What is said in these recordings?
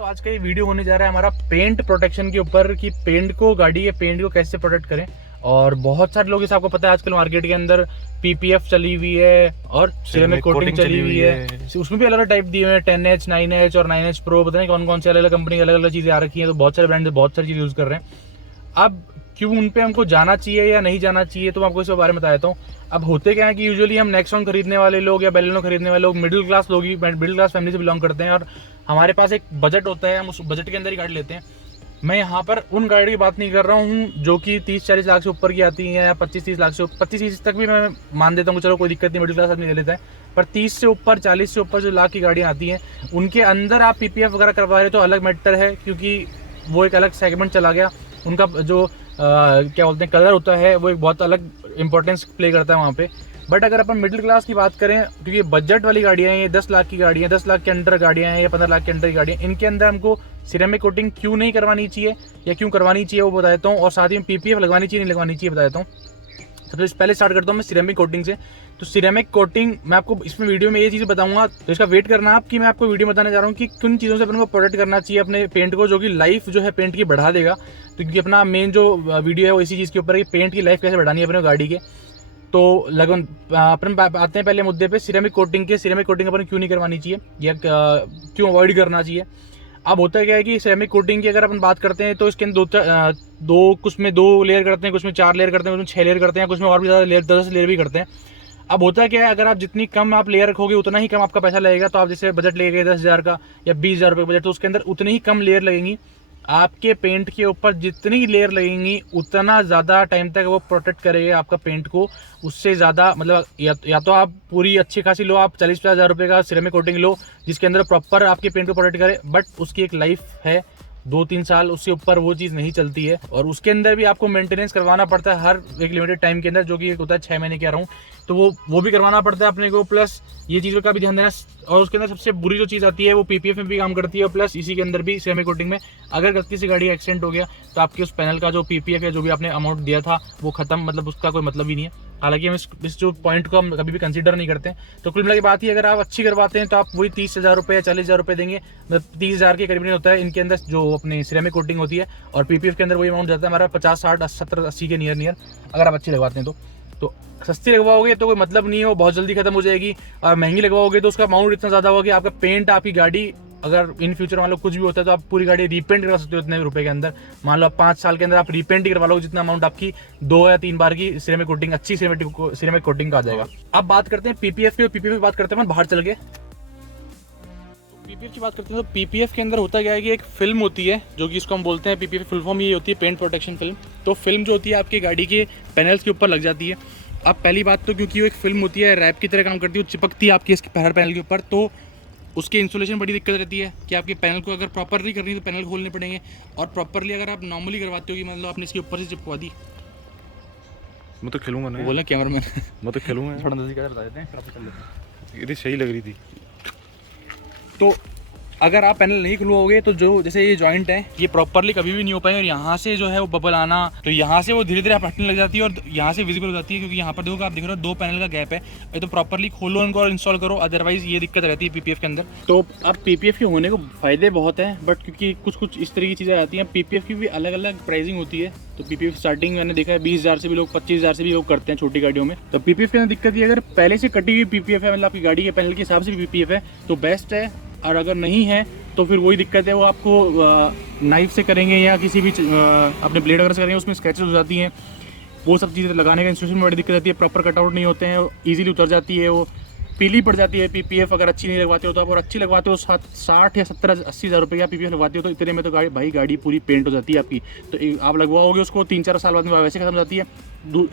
दोस्तों आज का ये वीडियो होने जा रहा है हमारा पेंट प्रोटेक्शन के ऊपर कि पेंट को गाड़ी के पेंट को कैसे प्रोटेक्ट करें। और बहुत सारे लोग, आपको पता है आजकल मार्केट के अंदर पीपीएफ चली हुई है और सिरेमिक कोटिंग चली हुई है। उसमें भी अलग अलग टाइप दिए हुए हैं, 10H 9H और 9H प्रो, पता नहीं कौन कौन से अलग अलग कंपनी की अलग अलग चीजें आ रखी हैं। तो बहुत सारे ब्रांड बहुत सारी चीज यूज कर रहे हैं। अब क्यों उन पे हमको जाना चाहिए या नहीं जाना चाहिए, तो मैं आपको इसके बारे में बता देता हूँ। अब होते क्या है कि यूजुअली हम नेक्सॉन खरीदने वाले लोग या बेलेनो खरीदने वाले लोग मिडिल क्लास लोग ही, मिडिल क्लास फैमिली से बिलोंग करते हैं और हमारे पास एक बजट होता है, हम उस बजट के अंदर ही गाड़ी लेते हैं। मैं यहाँ पर उन गाड़ी की बात नहीं कर रहा हूँ जो कि 30-40 लाख से ऊपर की आती हैं या 25-30 लाख से 25-30 तक भी मैं मान देता हूँ, चलो कोई दिक्कत नहीं, मिडिल क्लास आदमी ले लेता है। पर 30 से ऊपर 40 से ऊपर जो लाख की गाड़ियाँ आती हैं उनके अंदर आप पीपीएफ वगैरह करवा रहे हो तो अलग मैटर है, क्योंकि वो एक अलग सेगमेंट चला गया। उनका जो क्या बोलते हैं कलर होता है वो एक बहुत अलग इंपॉर्टेंस प्ले करता है वहाँ पे। बट अगर अपन मिडिल क्लास की बात करें, क्योंकि बजट वाली गाड़ियाँ हैं, ये 10 लाख की गाड़ियाँ, 10 लाख के अंडर गाड़ियाँ हैं या 15 लाख के अंडर की गाड़ियाँ, इनके अंदर हमको सिरेमिक कोटिंग क्यों नहीं करवानी चाहिए या क्यों करवानी चाहिए वो बता देता हूँ। और साथ ही में पीपीएफ लगवानी चाहिए नहीं लगवानी चाहिए बता देता हूँ। सबसे पहले स्टार्ट करता हूँ मैं सिरेमिक कोटिंग से। तो सिरेमिक कोटिंग मैं आपको इसमें वीडियो में ये चीज़ बताऊंगा, तो इसका वेट करना आप कि मैं आपको वीडियो बताने जा रहा हूँ कि किन चीज़ों से अपन को प्रोटेक्ट करना चाहिए अपने पेंट को, जो कि लाइफ जो है पेंट की बढ़ा देगा। तो क्योंकि अपना मेन जो वीडियो है वो इसी चीज़ के ऊपर है कि पेंट की लाइफ कैसे बढ़ानी है अपने गाड़ी के। तो लगन अपन आते हैं पहले मुद्दे पे सिरेमिक कोटिंग के। सिरेमिक कोटिंग अपन क्यों नहीं करवानी चाहिए या क्यों अवॉइड करना चाहिए। अब होता क्या है कि सिरेमिक कोटिंग की अगर अपन बात करते हैं तो इसके अंदर कुछ में 2 लेयर करते हैं, कुछ में 4 लेयर करते हैं, कुछ में 6 लेयर करते हैं, कुछ में और भी ज़्यादा लेयर 10 लेयर भी करते हैं। अब होता क्या है, अगर आप जितनी कम आप लेयर रखोगे उतना ही कम आपका पैसा लगेगा। तो आप जैसे बजट ले गए 10,000 का या 20,000 रुपये बजट, तो उसके अंदर उतनी ही कम लेयर लगेंगी। आपके पेंट के ऊपर जितनी लेयर लगेंगी उतना ज़्यादा टाइम तक वो प्रोटेक्ट करेगा आपका पेंट को। उससे ज़्यादा मतलब या तो आप पूरी अच्छी खासी लो, आप 40-50 हज़ार रुपये का सिरेमिक कोटिंग लो जिसके अंदर प्रॉपर आपके पेंट को प्रोटेक्ट करे, बट उसकी एक लाइफ है 2-3 साल, उससे ऊपर वो चीज़ नहीं चलती है। और उसके अंदर भी आपको मेंटेनेंस करवाना पड़ता है हर एक लिमिटेड टाइम के अंदर, जो कि एक होता है 6 महीने कह रहा हूँ। तो वो भी करवाना पड़ता है अपने को, प्लस ये चीज़ों का भी ध्यान देना। और उसके अंदर सबसे बुरी जो चीज़ आती है वो पीपीएफ में भी काम करती है, और प्लस इसी के अंदर भी सिरेमिक कोटिंग में अगर गलती से गाड़ी एक्सीडेंट हो गया तो आपके उस पैनल का जो पीपीएफ है, जो भी आपने अमाउंट दिया था वो खत्म, मतलब उसका कोई मतलब ही नहीं है। हालांकि हम इस जो पॉइंट को हम कभी भी कंसीडर नहीं करते हैं। तो कुल मिला की बात ही, अगर आप अच्छी करवाते हैं तो आप वही 30,000 रुपये या 40,000 रुपये देंगे, मतलब 30,000 के करीब नहीं होता है इनके अंदर जो अपनी सिरेमिक कोटिंग होती है। और पीपीएफ के अंदर वही अमाउंट जाता है हमारा 50, 60, 70, 80 के नियर अगर आप अच्छी लगवाते हैं तो सस्ती लगवाओगे तो कोई मतलब नहीं है, वो बहुत जल्दी खत्म हो जाएगी। और महंगी लगवाओगे तो उसका अमाउंट इतना ज़्यादा होगा कि आपका पेंट, आपकी गाड़ी अगर इन फ्यूचर मान लो कुछ भी होता है तो आप पूरी गाड़ी रीपेंट करवा सकते हो इतने रुपए के अंदर। मान लो आप 5 साल के अंदर आप रीपेंट ही करवा लो, जितना अमाउंट आपकी 2 या 3 बार की सिरेमिक कोटिंग, अच्छी सिरेमिक कोटिंग का आ जाएगा। अब बात करते हैं पीपीएफ की। पीपीएफ की बात करते हैं बाहर चल के, पीपीएफ की बात करते हैं तो पीपीएफ के अंदर होता क्या है कि एक फिल्म होती है जो कि इसको हम बोलते हैं, पीपीएफ फुल फॉर्म ये होती है पेंट प्रोटेक्शन फिल्म। तो फिल्म जो होती है आपकी गाड़ी के पैनल्स के ऊपर लग जाती है। अब पहली बात तो क्योंकि वो एक फिल्म होती है, रैप की तरह काम करती है, वो चिपकती है आपकी इसके हर पैनल के ऊपर, तो उसके इंसुलेशन बड़ी दिक्कत रहती है कि आपके पैनल को अगर प्रॉपरली करनी है तो पैनल खोलने पड़ेंगे। और प्रॉपरली अगर आप नॉर्मली करवाते हो कि मतलब आपने इसके ऊपर से चिपकवा दी, मैं तो खेलूंगा ना, बोला कैमरा मैन मैं तो खेलूंगा, थोड़ा नजदीक बता देते हैं, ये सही लग रही थी। तो अगर आप पैनल नहीं खुलवाओगे तो जो जैसे ये जॉइंट है ये प्रॉपरली कभी भी नहीं हो पाएंगे, और यहाँ से जो है वो बबल आना, तो यहाँ से वो धीरे धीरे हटने लग जाती है और यहाँ से विजिबल हो जाती है। क्योंकि यहाँ पर देखो आप देख रहे हो 2 पैनल का गैप है, ये तो प्रॉपरली खोलो इनको और इंस्टॉल करो, अदरवाइज ये दिक्कत रहती है पीपीएफ के अंदर। तो अब पीपीएफ के होने को फायदे बहुत हैं, बट क्योंकि कुछ इस तरह की चीज़ें आती हैं, पीपीएफ की भी अलग अलग प्राइसिंग होती है। तो पीपीएफ स्टार्टिंग मैंने देखा है 20,000 से भी लोग 25,000 से भी लोग करते हैं छोटी गाड़ियों में। तो पीपीएफ के अंदर दिक्कत ये, अगर पहले से कटी हुई पीपीएफ है, मतलब आपकी गाड़ी के पैनल के हिसाब से पीपीएफ है तो बेस्ट है, और अगर नहीं है तो फिर वही दिक्कत है, वो आपको नाइफ से करेंगे या किसी भी अपने ब्लेड वगैरह से करेंगे, उसमें स्क्रैचेस हो जाती हैं, वो सब चीज़ें लगाने का इंस्ट्रक्शन में बड़ी दिक्कत आती है, प्रॉपर कटआउट नहीं होते हैं, ईजिली उतर जाती है, वो पीली पड़ जाती है पीपीएफ अगर अच्छी नहीं लगवाते हो तो आप। और अच्छी लगवाते हो 60 या 70-80 हज़ार रुपये का पीपीएफ लगवाते हो तो इतने में तो गाड़ी पूरी पेंट हो जाती है आपकी। तो आप लगवाओगे उसको 3-4 साल बाद में वैसे खत्म हो जाती है।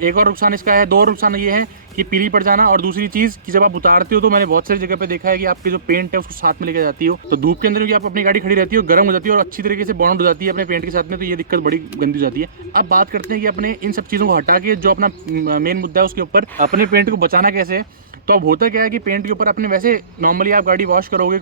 एक और नुकसान इसका है, 2 और नुकसान ये है कि पीली पड़ जाना, और दूसरी चीज़ कि जब आप उतारते हो तो मैंने बहुत सारी जगह पे देखा है कि आपके जो पेंट है उसको साथ में लेकर जाती हो, तो धूप के अंदर भी आप अपनी गाड़ी खड़ी रहती हो, गर्म हो जाती है और अच्छी तरीके से बॉन्ड हो जाती है अपने पेंट के साथ में, तो ये दिक्कत बड़ी गंदी हो जाती है। अब बात करते हैं कि अपने इन सब चीज़ों को हटा के जो अपना मेन मुद्दा है उसके ऊपर अपने पेंट को बचाना कैसे है। तो अब होता क्या है कि पेंट के ऊपर अपने वैसे नॉर्मली आप गाड़ी वॉश करोगे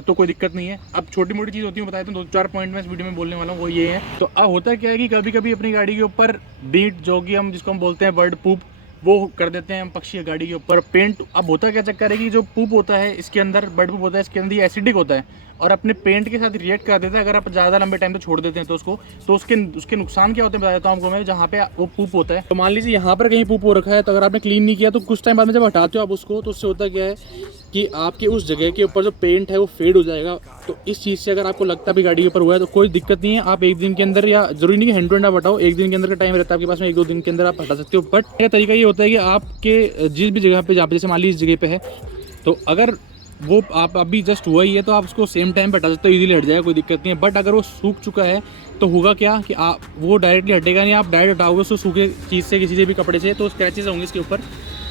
तो कोई दिक्कत नहीं है। अब छोटी मोटी चीज़ होती है, बताया तो 2-4 पॉइंट में इस वीडियो में बोलने वाला हूँ, वो ये है। तो अब होता क्या है कि कभी कभी अपनी गाड़ी के ऊपर बीट, जो कि हम जिसको हम बोलते हैं बर्ड पूप, वो कर देते हैं हम पक्षी गाड़ी के ऊपर। पेंट अब होता क्या चक्कर है कि जो पूप होता है इसके अंदर, बर्ड पूप होता है इसके अंदर, ये एसिडिक होता है और अपने पेंट के साथ रिएक्ट कर देता है। अगर आप ज़्यादा लंबे टाइम तक छोड़ देते हैं तो उसको, तो उसके नुकसान क्या होते हैं बता देता हूँ आपको मैं। जहाँ पे वो पूप होता है, तो मान लीजिए यहाँ पर कहीं पूप हो रखा है, तो अगर आपने क्लीन नहीं किया तो कुछ टाइम बाद में जब हटाते हो आप उसको, तो उससे होता क्या है कि आपके उस जगह के ऊपर जो पेंट है वो फेड हो जाएगा। तो इस चीज़ से अगर आपको लगता है भी गाड़ी के ऊपर हुआ है तो कोई दिक्कत नहीं है, आप एक दिन के अंदर, या जरूरी नहीं कि हैंड टू हैंड आप हटाओ, एक दिन के अंदर का टाइम रहता है आपके पास में, 1-2 दिन के अंदर आप हटा सकते हो। बट मेरा तरीका ये होता है कि आपके जिस भी जगह पे, जहाँ पे जैसे मान लीजिए इस जगह पे है, तो अगर वो आप अभी जस्ट हुआ ही है तो आप उसको सेम टाइम पे हटा सकते हो, इजीली हट जाएगा, कोई दिक्कत नहीं है। बट अगर वो सूख चुका है तो होगा क्या कि आप वो डायरेक्टली हटेगा नहीं, आप डायरेक्ट हटाओगे उसको सूखे चीज़ से, किसी से भी कपड़े से, तो स्क्रैचेस होंगे इसके ऊपर।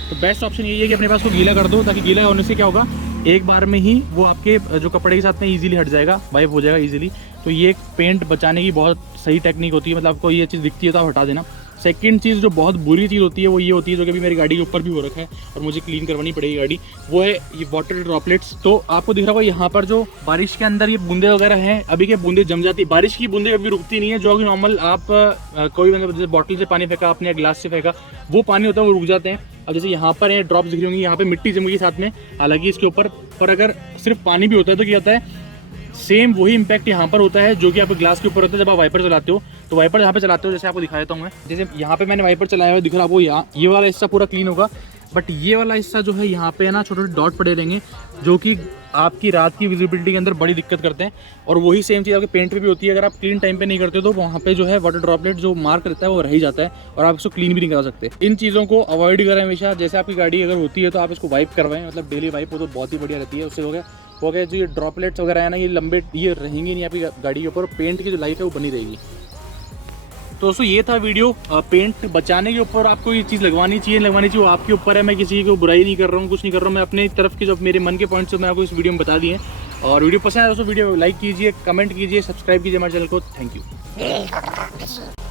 तो बेस्ट ऑप्शन यही है कि अपने पास को गीला कर दो, ताकि गीला होने से क्या होगा, एक बार में ही वो आपके जो कपड़े के साथ में ईजिली हट जाएगा, वाइप हो जाएगा ईजिली। तो ये एक पेंट बचाने की बहुत सही टेक्निक होती है, मतलब आपको ये चीज़ दिखती है तो आप हटा देना। सेकंड चीज़ जो बहुत बुरी चीज़ होती है वो ये होती है, जो कि अभी मेरी गाड़ी के ऊपर भी हो रखा है और मुझे क्लीन करवानी पड़ेगी गाड़ी, वो है ये वाटर ड्रॉपलेट्स। तो आपको दिख रहा होगा यहाँ पर जो बारिश के अंदर ये बूंदे वगैरह हैं, अभी के बूंदे जम जाती है, बारिश की बूंदे कभी रुकती नहीं है। जो कि नॉर्मल आप कोई मतलब जैसे बॉटल से पानी फेंका आपने, ग्लास से फेंका, वो पानी होता है वो रुक जाते हैं। अब जैसे यहाँ पर है ड्रॉप दिख रही होंगी, यहाँ पे मिट्टी जम गई साथ में, हालांकि इसके ऊपर, पर अगर सिर्फ पानी भी होता है तो क्या होता है, सेम वही इम्पैक्ट यहाँ पर होता है जो कि आपके ग्लास के ऊपर होता है जब आप वाइपर चलाते हो। तो वाइपर जहाँ पे चलाते हो, जैसे आपको दिखा देता हूँ मैं, जैसे यहाँ पे मैंने वाइपर चलाया हुआ दिख रहा है आपको, यहाँ ये वाला हिस्सा पूरा क्लीन होगा, बट ये वाला हिस्सा जो है यहाँ पे है ना, छोटे छोटे डॉट पड़े रहेंगे जो कि आपकी रात की विजिबिलिटी के अंदर बड़ी दिक्कत करते हैं। और वही सेम चीज़ आपके पेंट पे भी होती है, अगर आप क्लीन टाइम पे नहीं करते तो वहाँ पे जो है वाटर ड्रॉपलेट जो मार्क रहता है वो रह ही जाता है और आप इसको क्लीन भी नहीं करा सकते। इन चीज़ों को अवॉइड करें हमेशा। जैसे आपकी गाड़ी अगर होती है तो आप इसको वाइप करवाएं, मतलब डेली वाइप हो तो बहुत ही बढ़िया रहती है। उससे हो गया जो ये ड्रॉपलेट्स वगैरह है ना, ये लंबे ये रहेंगे नहीं आपकी गाड़ी के ऊपर, पेंट की जो लाइफ है वो बनी रहेगी। तो दोस्तों ये था वीडियो पेंट बचाने के ऊपर। आपको ये चीज़ लगवानी चाहिए लगवानी चाहिए वो आपके ऊपर है, मैं किसी को बुराई नहीं कर रहा हूँ, कुछ नहीं कर रहा हूँ, मैं अपने तरफ के जो मेरे मन के पॉइंट्स मैं आपको इस वीडियो में बता दिए। और वीडियो पसंद आया दोस्तों वीडियो लाइक कीजिए, कमेंट कीजिए, सब्सक्राइब कीजिए हमारे चैनल को। Thank you.